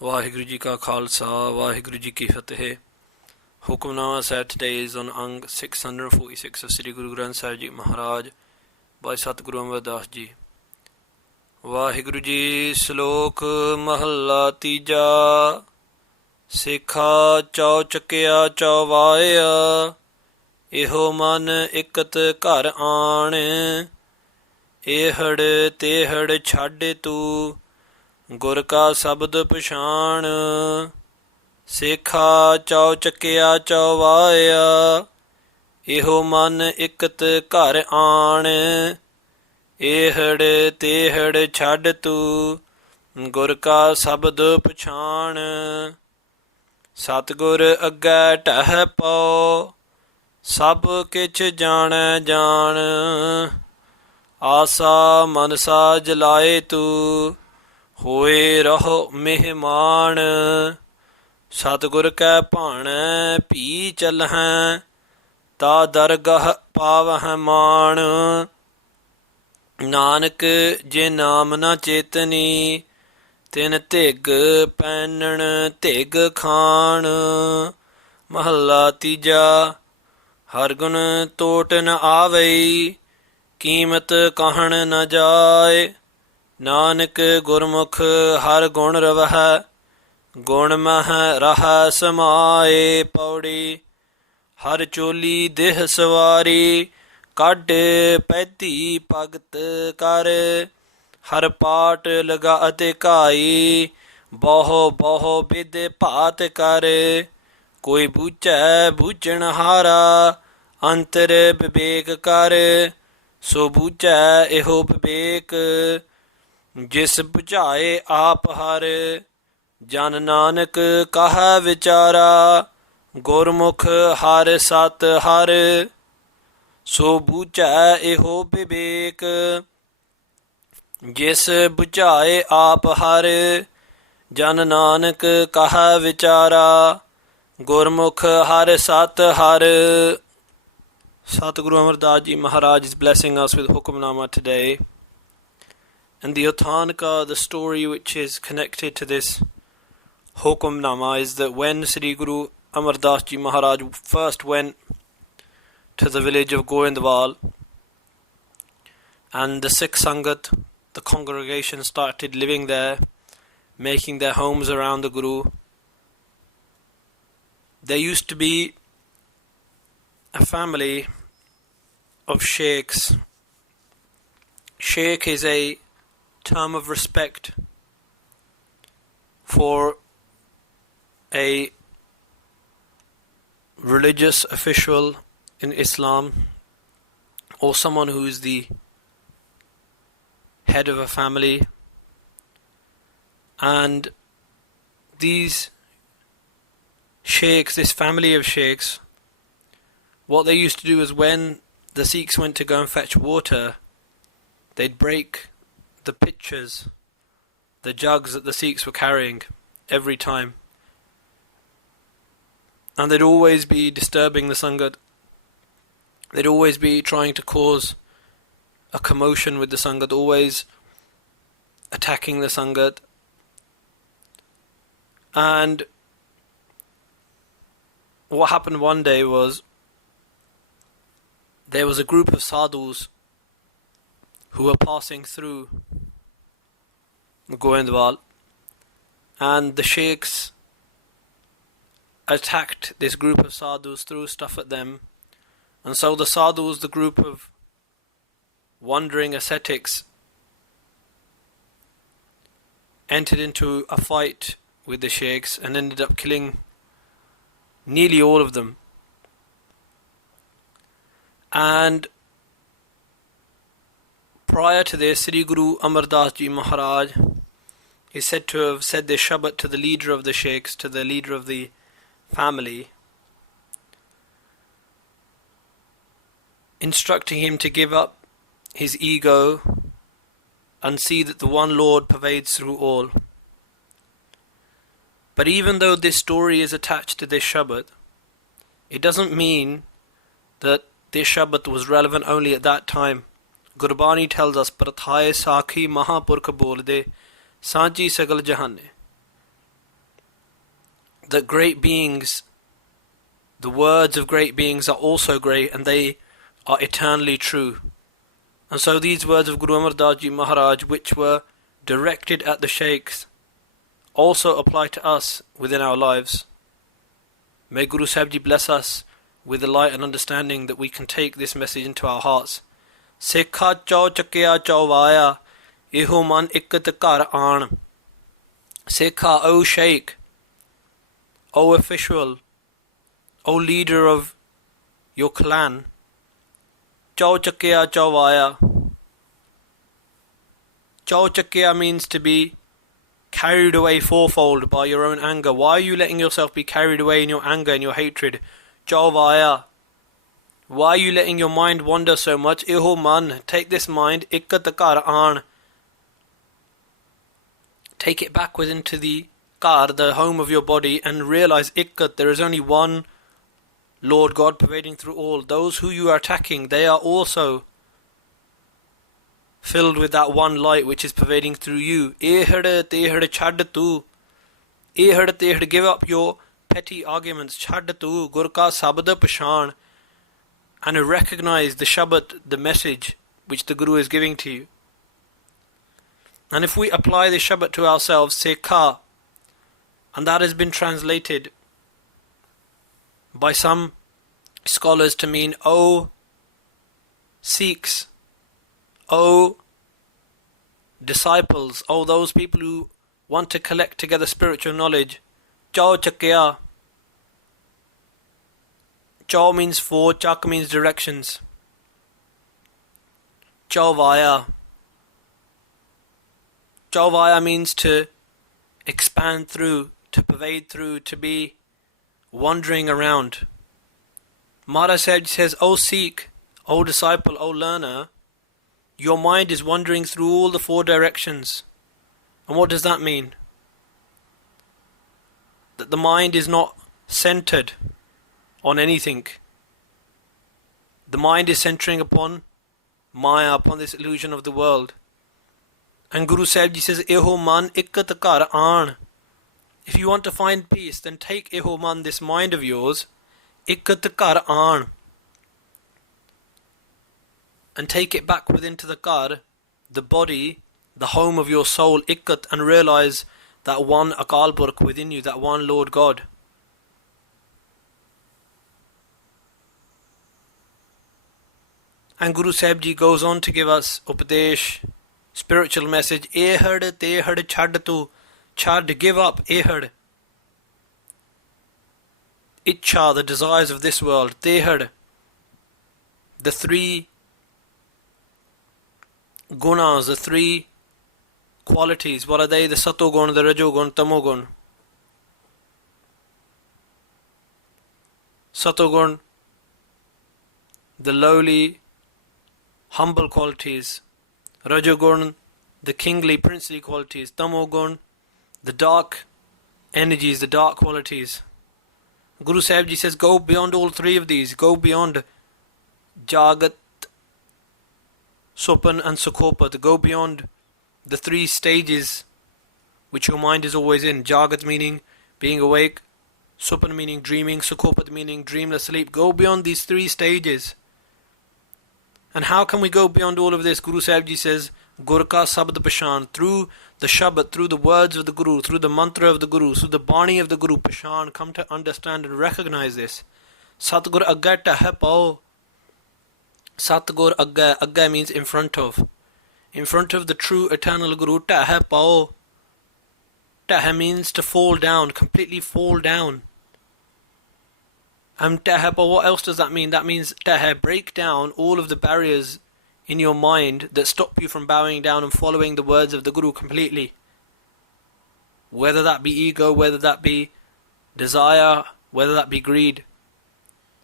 ਵਾਹਿਗੁਰੂ ਜੀ ਕਾ ਖਾਲਸਾ ਵਾਹਿਗੁਰੂ ਜੀ ਕੀ ਫਤਿਹ ਹੁਕਮਨਾਮਾ said today is on Ang 646 of Sri Guru Granth Sahib Ji Maharaj by Satguru Amardas Ji. Waheguru ji ਸ਼ਲੋਕ ਮਹੱਲਾ ਤੀਜਾ ਸਿੱਖਾ ਚੌ ਚੱਕਿਆ ਚੌਵਾਇਆ ਇਹੋ ਮਨ ਇਕਤ ਘਰ ਆਣ ਇਹੜ ਤੇਹੜ ਛੱਡ ਤੂੰ ਗੁਰ ਕਾ ਸ਼ਬਦ ਪਛਾਣ ਸਿੱਖਾ ਚੌ ਚੱਕਿਆ ਚੌਵਾਇਆ ਇਹੋ ਮਨ ਇਕਤ ਘਰ ਆਣ ਇਹੜ ਤੇਹੜ ਛੱਡ ਤੂੰ ਗੁਰ ਕਾ ਸ਼ਬਦ ਪਛਾਣ ਸਤਿਗੁਰ ਅੱਗੇ ਢਹਿ ਪਉ ਸਭ ਕਿਛ ਜਾਣੈ ਜਾਣ ਆਸਾ ਮਨਸਾ ਜਲਾਏ ਤੂੰ ਹੋਏ ਰਹੋ ਮਹਿਮਾਨ ਸਤਿਗੁਰ ਕੈ ਭਾਣੈ ਭੀ ਚਲਹੈ ਤਾ ਦਰਗਹ ਪਾਵਹਿ ਮਾਣ ਨਾਨਕ ਜੇ ਨਾਮ ਨਾ ਚੇਤਨੀ ਤਿਨ ਧਿਗ ਪੈਣਨ ਧਿਗ ਖਾਣ ਮਹੱਲਾ ਤੀਜਾ ਹਰ ਗੁਣ ਟੋਟ ਨ ਆਵਈ ਕੀਮਤ ਕਹਿਣ ਨ ਜਾਏ ਨਾਨਕ ਗੁਰਮੁਖ ਹਰ ਗੁਣ ਰਵਹਿ ਗੁਣ ਮਹਿ ਰਹਿ ਸਮਾਏ ਪੌੜੀ ਹਰ ਚੋਲੀ ਦੇਹ ਸਵਾਰੀ ਕੱਢ ਪੈਤੀ ਭਗਤ ਕਰ ਹਰ ਪਾਟ ਲਗਾ ਅਤੇ ਘਾਈ ਬਹੁ ਬਹੁ ਬਿਦ ਭਾਤ ਕਰ ਕੋਈ ਬੂਝੈ ਬੂਝਣ ਹਾਰਾ ਅੰਤਰ ਵਿਵੇਕ ਕਰ ਸੋ ਬੂਝੈ ਇਹੋ ਵਿਵੇਕ ਜਿਸ ਬੁਝਾਏ ਆਪ ਹਰ ਜਨ ਨਾਨਕ ਕਹੈ ਵਿਚਾਰਾ ਗੁਰਮੁਖ ਹਰ ਸਤ ਹਰ ਸੋ ਬੁਝੈ ਇਹੋ ਵਿਵੇਕ ਜਿਸ ਬੁਝਾਏ ਆਪ ਹਰ ਜਨ ਨਾਨਕ ਕਹੈ ਵਿਚਾਰਾ ਗੁਰਮੁਖ ਹਰ ਸਤ ਹਰ Satguru Amardas Ji Maharaj is blessing us with Hukamnama today. And the Othanka, the story which is connected to this Hukamnama, is that when Sri Guru Amardas Ji Maharaj first went to the village of Govindwal, and the Sikh Sangat, the congregation, started living there, making their homes around the Guru. There used to be a family of Shaykhs. Shaykh is a term of respect for a religious official in Islam, or someone who is the head of a family. And these Shaykhs, this family of Shaykhs, what they used to do is when the Sikhs went to go and fetch water, they'd break the pitchers, the jugs that the Sikhs were carrying every time. And they'd always be disturbing the Sangat. They'd always be trying to cause a commotion with the Sangat, always attacking the Sangat. And what happened one day was, there was a group of sadhus who were passing through Govindwal, and the sheikhs attacked this group of sadhus, threw stuff at them, and so the sadhus, the group of wandering ascetics, entered into a fight with the sheikhs and ended up killing nearly all of them. And prior to this, Sri Guru Amardas Ji Maharaj is said to have said this Shabad to the leader of the Shaykhs, to the leader of the family, instructing him to give up his ego and see that the one Lord pervades through all. But even though this story is attached to this Shabad, it doesn't mean that this Shabad was relevant only at that time. Gurbani tells us, Prathaye Sakhi Mahapurkha Bolde Sanchi Sagal Jahane. that great beings, the words of great beings are also great, and they are eternally true. And so these words of Guru Amar Das Ji Maharaj, which were directed at the Shaykhs, also apply to us within our lives. May Guru Sahib Ji bless us with the light and understanding that we can take this message into our hearts. Sekha chau chakya chauvaya, eho man ikat kar aan. Sekha, O Shaykh, O official, O leader of your clan, chau chakya chauvaya. Chau chakya means to be carried away fourfold by your own anger. Why are you letting yourself be carried away in your anger and your hatred? Chauvaya. Why are you letting your mind wander so much? Eho man, take this mind, ikat kar aan. Take it backwards into the kar, the home of your body, and realize ikat, there is only one Lord God pervading through all. Those who you are attacking, they are also filled with that one light which is pervading through you. Ehad tehad chhad tu. Ehad tehad, give up your petty arguments. Chhad tu, gur ka sabad pashan. And recognize the Shabad, the message which the Guru is giving to you. And if we apply the Shabad to ourselves, say ka, and that has been translated by some scholars to mean, O Sikhs, O disciples, O those people who want to collect together spiritual knowledge. Chau chakya. Chau means four, chak means directions. Chauvaya. Chauvaya means to expand through, to pervade through, to be wandering around. Maharaj says, O Sikh, O disciple, O learner, your mind is wandering through all the four directions. And what does that mean? That the mind is not centered on anything. The mind is centering upon Maya, upon this illusion of the world. And Guru Sahib Ji says, Eho man ikat kar aan. If you want to find peace, then take Eho man, this mind of yours, ikat kar aan, and take it back within to the kar, the body, the home of your soul, ikat, and realize that one Akal Purkh within you, that one Lord God. And Guru Sahib Ji goes on to give us Upadesh, spiritual message. Ehad tehad chhad tu. Chhad, give up. Ehad. Ichha, the desires of this world. Tehad, the three gunas, the three qualities. What are they? The Satogun, the Rajogun, Tamogun. Satogun, the lowly, humble qualities. Rajogun, the kingly, princely qualities. Tamogun, the dark energies, the dark qualities. Guru Sahib Ji says, go beyond all three of these. Go beyond Jagat, Sopan and Sukopat. Go beyond the three stages which your mind is always in. Jagat meaning being awake, Sopan meaning dreaming, Sukopat meaning dreamless sleep. Go beyond these three stages. And how can we go beyond all of this? Guru Sahib Ji says, Gur ka sabad pashan, through the Shabad, through the words of the Guru, through the mantra of the Guru, through the Bani of the Guru, pashan, come to understand and recognize this. Satgur agga tahe pao. Satgur agga, agga means in front of. In front of the true eternal Guru, tahe pao. Tahe means to fall down, completely fall down. Tahe pao, what else does that mean? That means tahe, break down all of the barriers in your mind that stop you from bowing down and following the words of the Guru completely. Whether that be ego, whether that be desire, whether that be greed.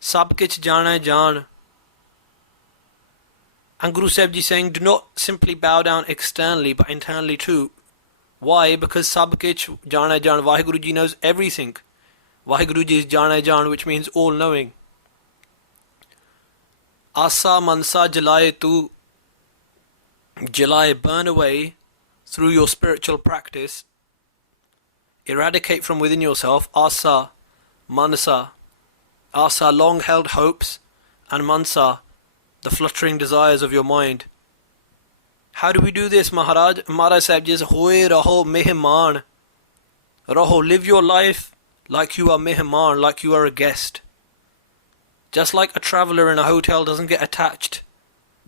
Sab kich jana jaan. And Guru Sahib Ji saying, do not simply bow down externally, but internally too. Why? Because Sab kich jana jaan, Vaheguru Ji knows everything. Vaheguru Ji is jana jaan, which means all knowing. Asa mansa jalaye tu. Jalai, burn away through your spiritual practice. eradicate from within yourself asa, manasa, asa, long-held hopes, and mansa, the fluttering desires of your mind. How do we do this, Maharaj? Maharaj Sahib says, Hoye raho mehman. Raho, live your life like you are mehman, like you are a guest. Just like a traveller in a hotel doesn't get attached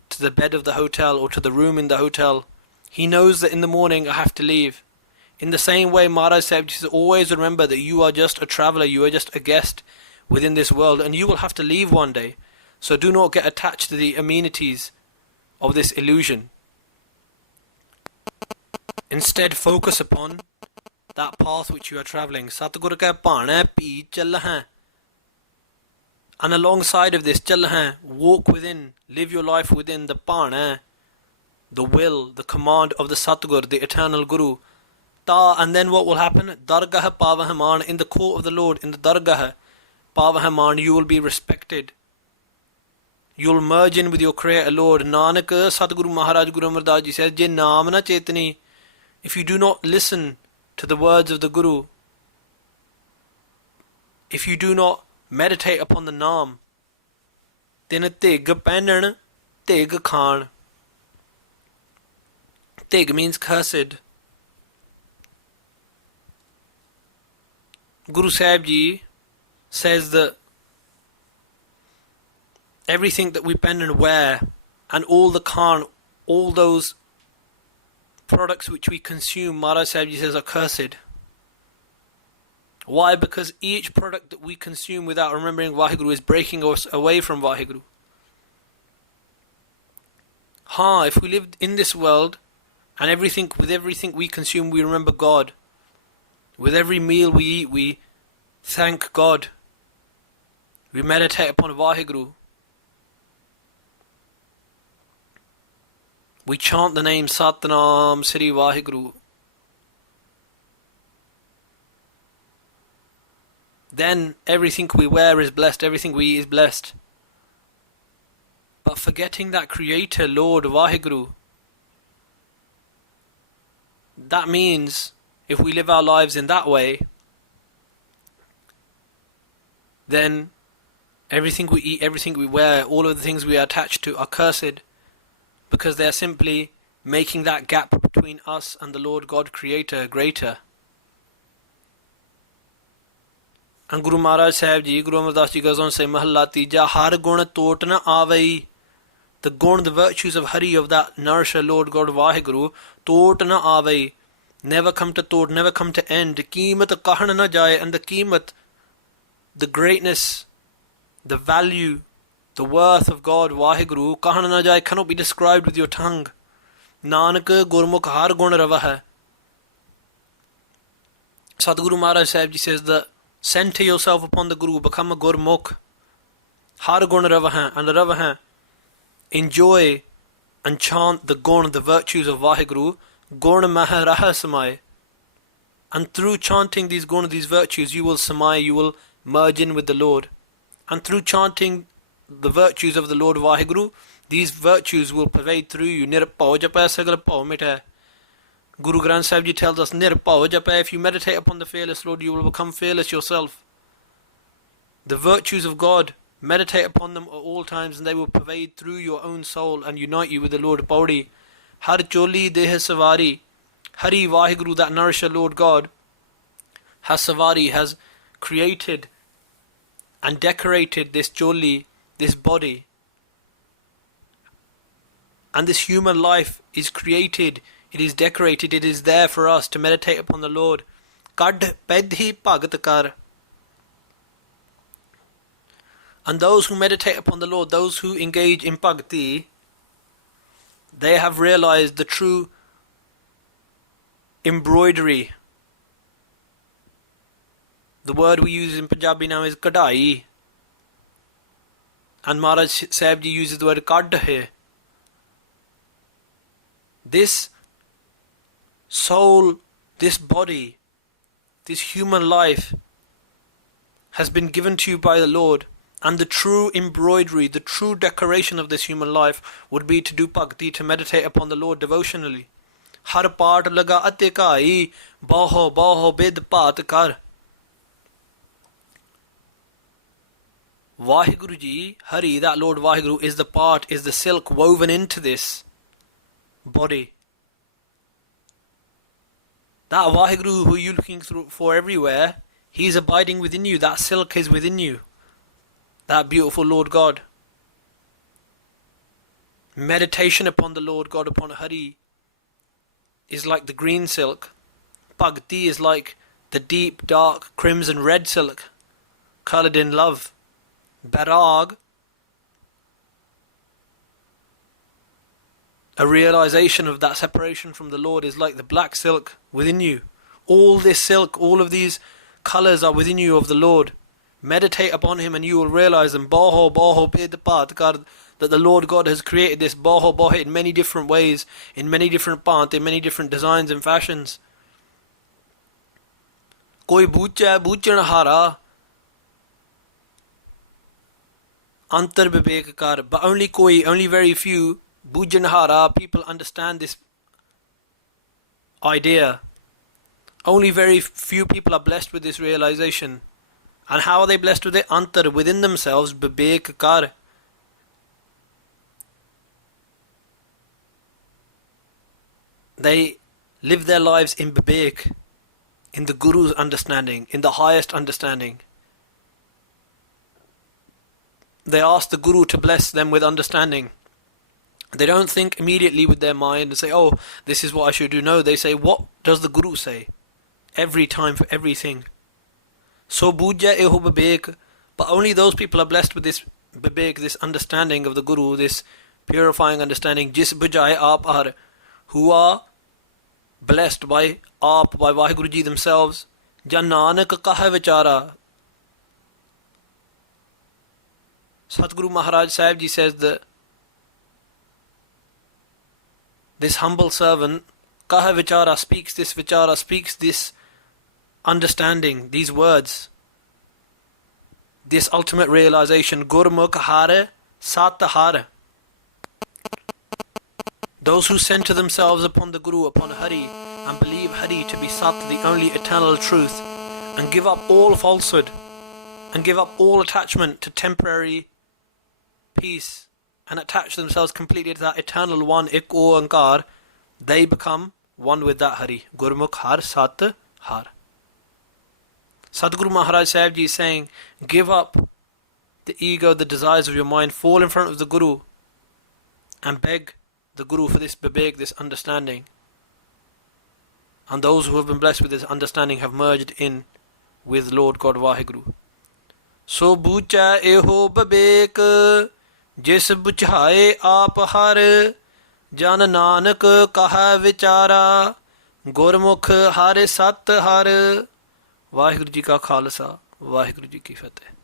to the bed of the hotel or to the room in the hotel. He knows that in the morning I have to leave. In the same way, Maharaj Sahib says, always remember that you are just a traveller, you are just a guest within this world, and you will have to leave one day. So do not get attached to the amenities of this illusion. Instead, focus upon that path which you are travelling. Satguru ka bhana pi chal hai. And alongside of this, chal hai, walk within, live your life within the bhana, the will, the command of the Satgur, the eternal Guru. Ta, and then what will happen? Dargah pavahaman, in the court of the Lord, in the dargah pavahaman, you will be respected. You will merge in with your Creator Lord. Nanak, Satguru Maharaj Guru Amar Das Ji says, Je naam na chetni, if you do not listen to the words of the Guru, if you do not meditate upon the Naam, then tig pennan, tig khan. Tig means cursed. Guru Sahib Ji says that everything that we pen and wear, and all the khan, all those products which we consume, Maharaj Sahib Ji says, are cursed. Why? Because each product that we consume without remembering Vaheguru is breaking us away from Vaheguru. If we lived in this world and with everything we consume we remember God, with every meal we eat we thank God, we meditate upon Vaheguru, we chant the name Satnam Sri Vaheguru, then everything we wear is blessed, everything we eat is blessed. But forgetting that Creator, Lord Vaheguru, that means if we live our lives in that way, then everything we eat, everything we wear, all of the things we are attached to are cursed, because they are simply making that gap between us and the Lord God Creator greater. And Guru Maharaj Sahib Ji, Guru Amar Das Ji goes on to say, Mahalla Tija, Har Gun Tot Na Avai. The gun, the virtues of Hari, of that nourisher Lord God Vaheguru, Tot Na Avai. Never come to tot, never come to end. Keemat Kahan Na Jaye, and the Keemat, the greatness, the value, the worth of God Vaheguru, Kahan Na Jaye, cannot be described with your tongue. Nanak Gurmukh Har Gun Rava hai. Sadguru Maharaj Sahib Ji says that center yourself upon the Guru, become a Gurmukh. Har Gun Rava hai, and Rava hai. Enjoy and chant the gun, the virtues of Vaheguru, Gun Mehl Raha Samay. And through chanting these gun, these virtues, you will samay, you will merge in with the Lord. And through chanting the virtues of the Lord Vaheguru, these virtues will pervade through you. Nirpao Japa Sagal Pao Mita. Guru Granth Sahib Ji tells us, Nirpao Japa, if you meditate upon the fearless Lord, you will become fearless yourself. The virtues of God, meditate upon them at all times, and they will pervade through your own soul and unite you with the Lord PAUREE. Har Choli Deh Savari. Hari Vaheguru, that nourisher Lord God, has Savari, has created and decorated this Choli, this body. And this human life is created, it is decorated, it is there for us to meditate upon the Lord. Kad Pedhi Bhagat Kar. And those who meditate upon the Lord, those who engage in bhakti, they have realized the true embroidery. The word we use in Punjabi now is kadai. And Maharaj Sahib Ji uses the word kad here. This soul, this body, this human life has been given to you by the Lord. And the true embroidery, the true decoration of this human life would be to do bhakti, to meditate upon the Lord devotionally. ਹਰ ਪਾਟ ਲਗਾ ਅਤੇ ਘਾਈ ਬਹੁ ਬਹੁ ਬਿਦ ਭਾਤ ਕਰ। Vaheguru Ji, Hari, that Lord Vaheguru, is the part, is the silk woven into this body. That Vaheguru who you're looking for everywhere, He's abiding within you. That silk is within you. That beautiful Lord God. Meditation upon the Lord God, upon Hari, is like the green silk. Bhakti is like the deep, dark, crimson red silk, coloured in love. Bairag, a realization of that separation from the Lord, is like the black silk within you. All this silk, all of these colours are within you of the Lord. Meditate upon Him and you will realize them. Baho baho bid path kar, that the Lord God has created this baho baho in many different ways, in many different path, in many different designs and fashions. Koi boocha boochan hara antar vivek kar, but only very few bujanhara people understand this idea. Only very few people are blessed with this realization. And how are they blessed with it? Antar, within themselves, vivek kar. They live their lives in vivek, in the Guru's understanding, in the highest understanding. They ask the Guru to bless them with understanding. They don't think immediately with their mind and say, oh, this is what I should do. No, they say, what does the Guru say? Every time for everything. So bujya eho vivek, but only those people are blessed with this vivek, this understanding of the Guru, this purifying understanding, jis bujai aap har, who are blessed by aap, by Vaheguru Ji themselves. Jan Nanak kaha vichara. Satguru Maharaj Sahib Ji says that this humble servant, kaha vichara, speaks this understanding, these words, this ultimate realization, Gurmukh hare sat hare. Those who center themselves upon the Guru, upon Hari, and believe Hari to be Sat, the only eternal truth, and give up all falsehood, and give up all attachment to temporary peace, and attach themselves completely to that eternal one, Ik Oankar, they become one with that Hari. Gurmukh har sat har. Sadguru Maharaj Sahib Ji is saying, give up the ego, the desires of your mind, fall in front of the Guru, and beg the Guru for this vivek, this understanding. And those who have been blessed with this understanding have merged in with Lord God Vaheguru. So bucha eho vivek, जिस बुझाए आप हर, जन नानक कहा विचारा, गुरमुख हर सत हर। वाहिगुरु जी का खालसा, वाहिगुरु जी की फतेह।